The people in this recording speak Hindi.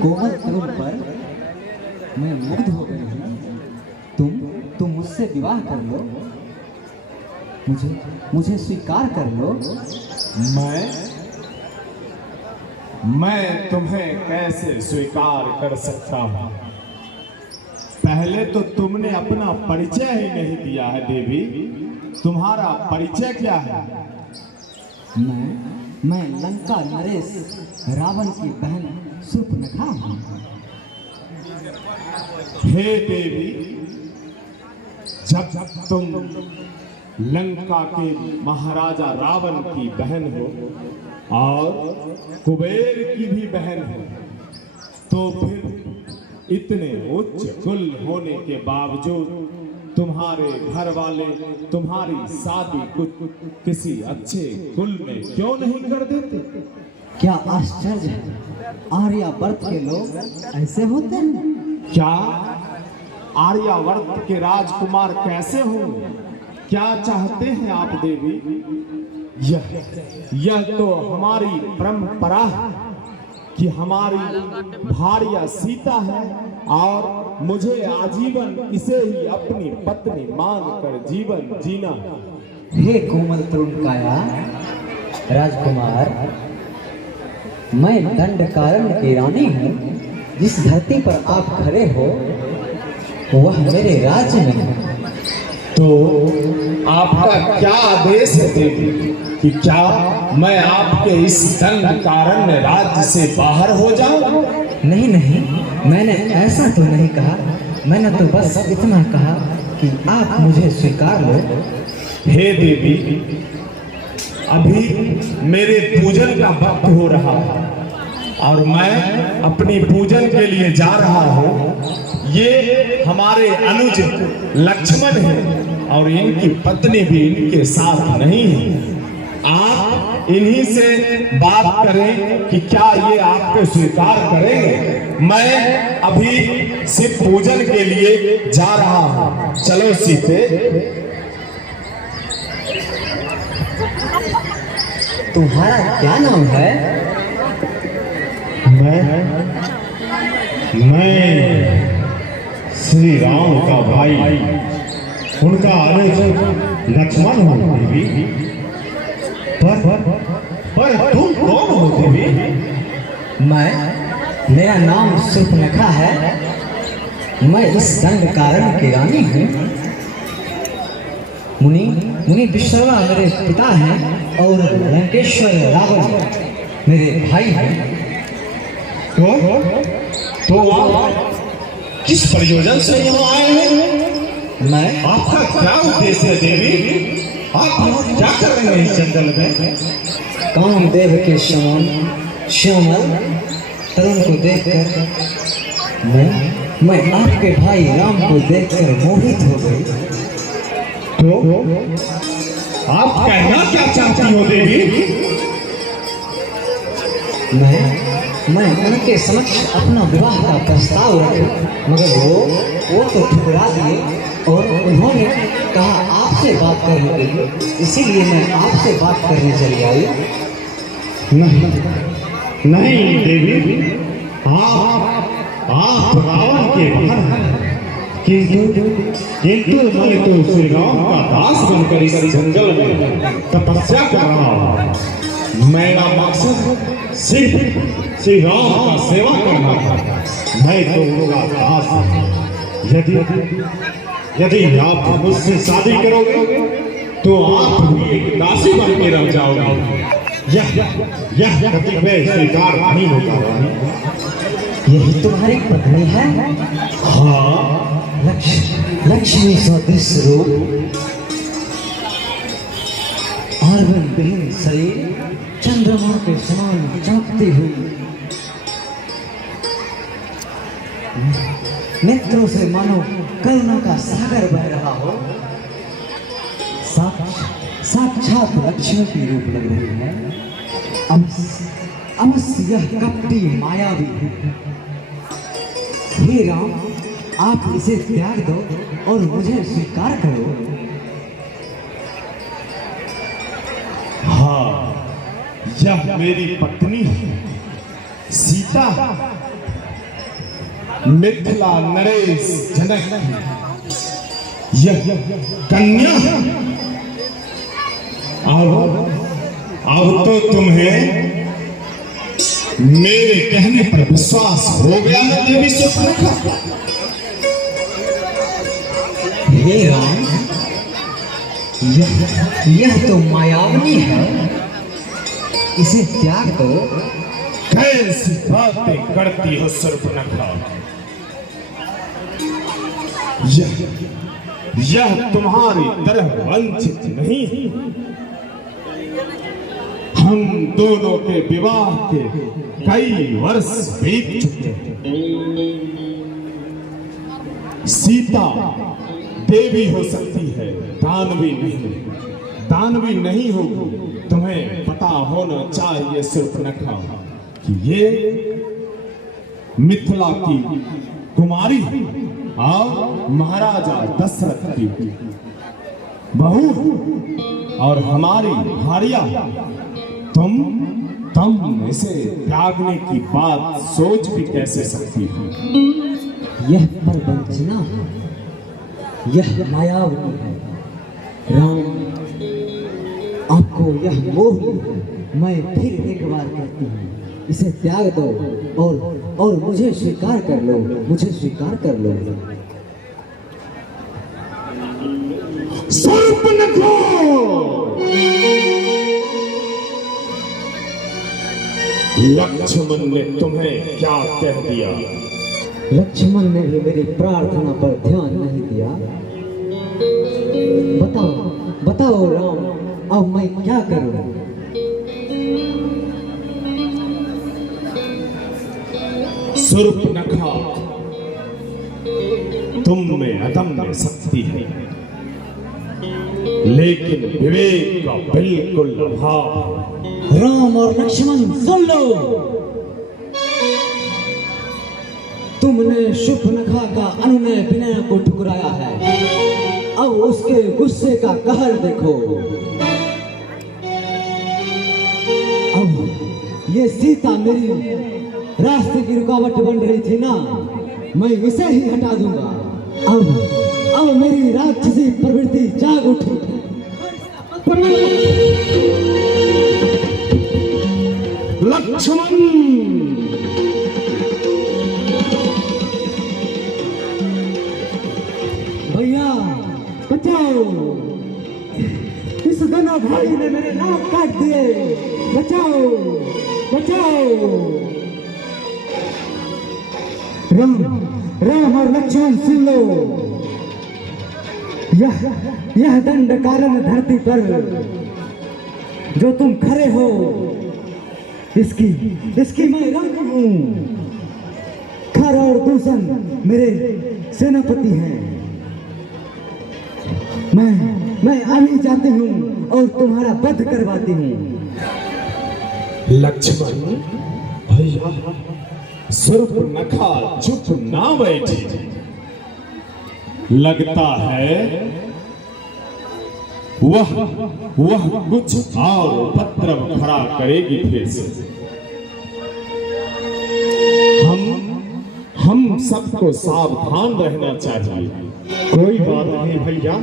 कोमल तरुण पर मैं मुग्ध हो गई हूँ। तुम मुझसे विवाह कर लो, मुझे स्वीकार कर लो। मैं तुम्हें कैसे स्वीकार कर सकता हूँ? पहले तो तुमने अपना परिचय ही नहीं दिया है देवी। तुम्हारा परिचय क्या है? मैं लंका नरेश रावण की बहन शूर्पणखा हूँ। हे देवी, जब तुम लंका के महाराजा रावण की बहन हो और कुबेर की भी बहन हो, तो फिर इतने उच्च कुल होने के बावजूद तुम्हारे घर वाले तुम्हारी शादी कुछ किसी अच्छे कुल में क्यों नहीं कर देते? क्या आश्चर्य है, आर्यावर्त के लोग ऐसे होते हैं? क्या आर्यावर्त के राजकुमार कैसे हों? क्या चाहते हैं आप देवी? यह तो हमारी परंपरा है कि हमारी भार्या सीता है और मुझे आजीवन इसे ही अपनी पत्नी मानकर जीवन जीना। हे कोमल तरुण काया राजकुमार, मैं दंडकारण्य की रानी हूँ। जिस धरती पर आप खड़े हो वह मेरे राज्य में है। तो आपका क्या आदेश है देवी कि क्या मैं आपके इस दंडकारण्य राज्य से बाहर हो जाऊं? नहीं, मैंने ऐसा तो नहीं कहा। मैंने तो बस इतना कहा कि आप मुझे स्वीकार लो। हे देवी, अभी मेरे पूजन का वक्त हो रहा है और मैं अपनी पूजन के लिए जा रहा हूँ। ये हमारे अनुज लक्ष्मण हैं और इनकी पत्नी भी इनके साथ नहीं है। आप इन्हीं से बात करें कि क्या ये आपको स्वीकार करेंगे। मैं अभी शिव पूजन के लिए जा रहा हूँ। चलो सीते। तुम्हारा क्या नाम है? मैं श्री राम का भाई, उनका अनुज लक्ष्मण हूँ देवी। पर तुम कौन हो देवी? मेरा नाम शूर्पणखा है। मैं इस दंडकारण्य की रानी हूँ। मुनि विश्वकर्मा मेरे पिता हैं और लंकेश्वर रावण मेरे भाई हैं। तो आप किस प्रयोजन से यहाँ आए हैं? आपका क्या उद्देश्य है देवी? आप क्या कर रहे हैं इस जंगल में? कामदेव के समान श्यामल तरुण को देखकर मैं आपके भाई राम को देखकर मोहित हो गई। तो आप कहना क्या चाहती हो देवी? मैं उनके समक्ष अपना विवाह का प्रस्ताव रखा, मगर वो तो ठुकरा दिए और उन्होंने कहा आपसे बात करने के लिए, इसीलिए मैं आपसे बात करने चली आई। नहीं देवी, आप रावण के बाहर हैं, किंतु मैं तो श्री राम का दास बनकर इस जंगल में तपस्या कर रहा हूँ। मेरा मकसद सिर्फ श्री राम का सेवा करना था। मैं तो उनका दास हूँ। यदि आप मुझसे शादी करोगे तो आप भी एक दासी बन के रह जाओगे। यह कतिपय स्वीकार नहीं होगा। यही तुम्हारी पत्नी है? हाँ, लक्ष्मी सदृश रूप, अर्जुन विहीन शरीर, चंद्रमा के समान चमकती हुई, नेत्रों से मानो करुणा का सागर बह रहा हो। साक्षात लक्ष्मी की रूप लग रही है। अवश्य यह कपटी मायावी है। हे राम, आप इसे त्याग दो और मुझे स्वीकार करो। हाँ, यह मेरी पत्नी सीता मिथिला नरेश जनक यह कन्या अब तो तुम्हें मेरे कहने पर विश्वास हो गया है देवी सुपर्णखा। हे राम, यह तो मायावनी है, इसे त्याग दो। कैसी बातें करती हो सुपर्णखा। यह तुम्हारी तरह वंचित नहीं है। हम दोनों के विवाह के कई वर्ष बीत चुके हैं। सीता देवी हो सकती है, दानवी नहीं। दानवी नहीं होगी। तुम्हें पता होना चाहिए सुपर्णखा कि ये मिथिला की कुमारी और महाराजा दशरथ की बहू और हमारी भारिया। तुम इसे त्यागने की बात सोच भी कैसे सकती हो? यह प्रवंचना है, यह मायावनी है। राम, आपको यह मोह है। मैं फिर एक बार कहती हूँ, इसे त्याग दो और मुझे स्वीकार कर लो, मुझे स्वीकार कर लो। सुपर्णखा, लक्ष्मण ने तुम्हें क्या कह दिया? लक्ष्मण ने भी मेरी प्रार्थना पर ध्यान नहीं दिया। बताओ राम, अब मैं क्या करूं? सुपर्णखा, तुम में अदम्य शक्ति है, लेकिन विवेक का बिल्कुल अभाव। राम और लक्ष्मण, सुन लो। तुमने सुपर्णखा का अनुनय विनय को ठुकराया है। अब उसके गुस्से का कहर देखो। अब ये सीता मेरी रास्ते की रुकावट बन रही थी ना, मैं इसे ही हटा दूंगा। अब मेरी राक्षसी प्रवृत्ति जाग उठी। लक्ष्मण, भैया बचाओ, इस दोनों भाई ने मेरे नाक काट दिए। बचाओ बचाओ। राम और लक्ष्मण, सुन लो। यह दंड कारण धरती पर जो तुम खड़े हो, इसकी मैं रंग हूं। खर और दूषण मेरे सेनापति हैं। मैं अभी जाती हूँ और तुम्हारा वध करवाती हूँ। लक्ष्मण भैया, सुपर्णखा चुप ना बैठी। लगता है वह कुछ और उपद्रव खड़ा करेगी फिर से। हम सबको सावधान रहना चाहिए। कोई बात नहीं भैया।